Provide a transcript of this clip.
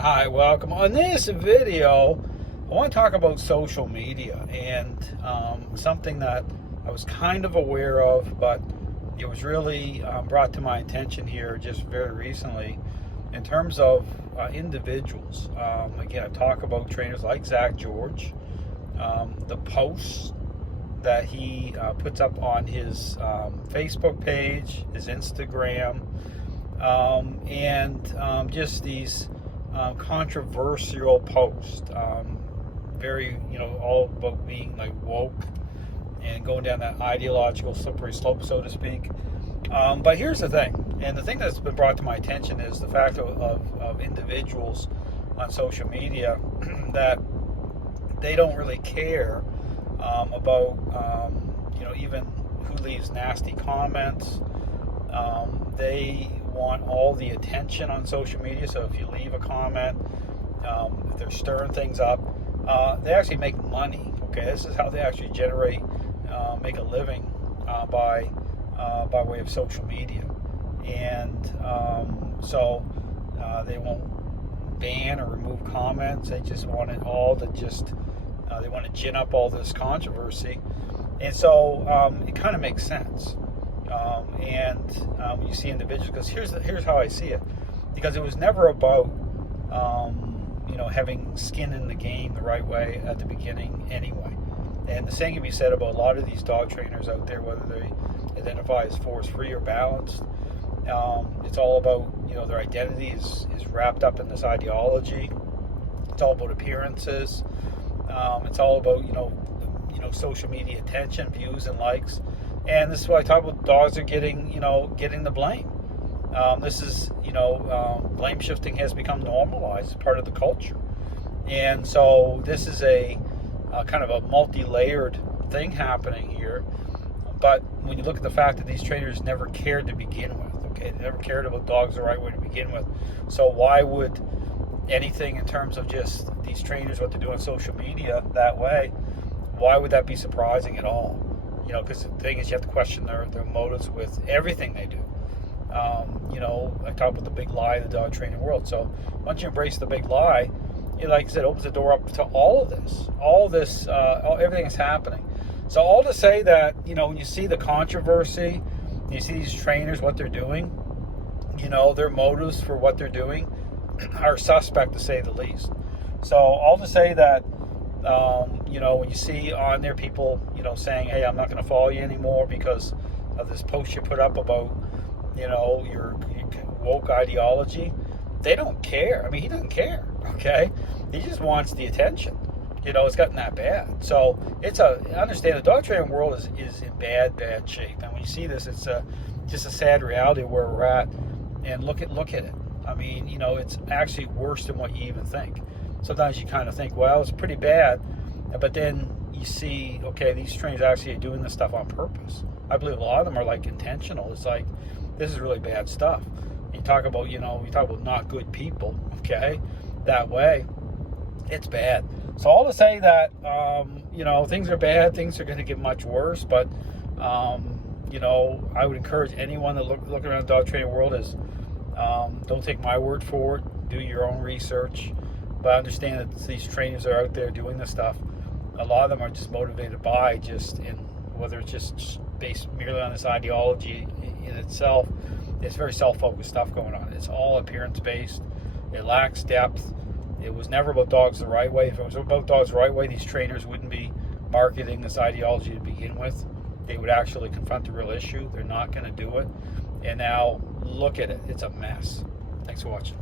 Hi, welcome. On this video, I want to talk about social media and something that I was kind of aware of, but it was really brought to my attention here just very recently in terms of individuals. Again, I talk about trainers like Zach George, the posts that he puts up on his Facebook page, his Instagram, and just these controversial posts, very, all about being like woke and going down that ideological slippery slope, so to speak. But here's the thing, and the thing that's been brought to my attention is the fact of individuals on social media that they don't really care about, even who leaves nasty comments. They want all the attention on social media. So if you leave a comment, if they're stirring things up, they actually make money. Okay, this is how they actually make a living by way of social media, and so they won't ban or remove comments. They just want it all to they want to gin up all this controversy, and so it kind of makes sense. When you see individuals, because here's how I see it, because it was never about having skin in the game the right way at the beginning anyway. And the same can be said about a lot of these dog trainers out there, whether they identify as force free or balanced. It's all about their identity is wrapped up in this ideology. It's all about appearances. It's all about social media attention, views, and likes. And this is why I talk about dogs are getting the blame. This is, blame shifting has become normalized as part of the culture. And so this is a kind of a multi-layered thing happening here. But when you look at the fact that these trainers never cared to begin with, okay, they never cared about dogs the right way to begin with. So why would anything in terms of just these trainers, what they do on social media that way, why would that be surprising at all? Because the thing is, you have to question their motives with everything they do. I talk about the big lie in the dog training world. So once you embrace the big lie, it, like I said, opens the door up to all of this, everything is happening. So all to say that, when you see the controversy, you see these trainers, what they're doing, their motives for what they're doing are suspect, to say the least. So all to say that, when you see on there people, saying, hey, I'm not going to follow you anymore because of this post you put up about, your woke ideology, they don't care. I mean, he doesn't care, okay? He just wants the attention. It's gotten that bad. So I understand the dog training world is in bad shape. And when you see this, it's just a sad reality of where we're at. And look at it. I mean, it's actually worse than what you even think. Sometimes you kind of think, well, it's pretty bad, but then you see, okay, these trainers actually are doing this stuff on purpose. I believe a lot of them are like intentional. It's like, this is really bad stuff. You talk about, not good people, okay, that way, it's bad. So all to say that, things are bad, things are going to get much worse, but, I would encourage anyone that look around the dog training world is, don't take my word for it, do your own research. But I understand that these trainers are out there doing this stuff. A lot of them are just motivated by whether it's just based merely on this ideology in itself. It's very self-focused stuff going on. It's all appearance-based. It lacks depth. It was never about dogs the right way. If it was about dogs the right way, these trainers wouldn't be marketing this ideology to begin with. They would actually confront the real issue. They're not going to do it. And now look at it. It's a mess. Thanks for watching.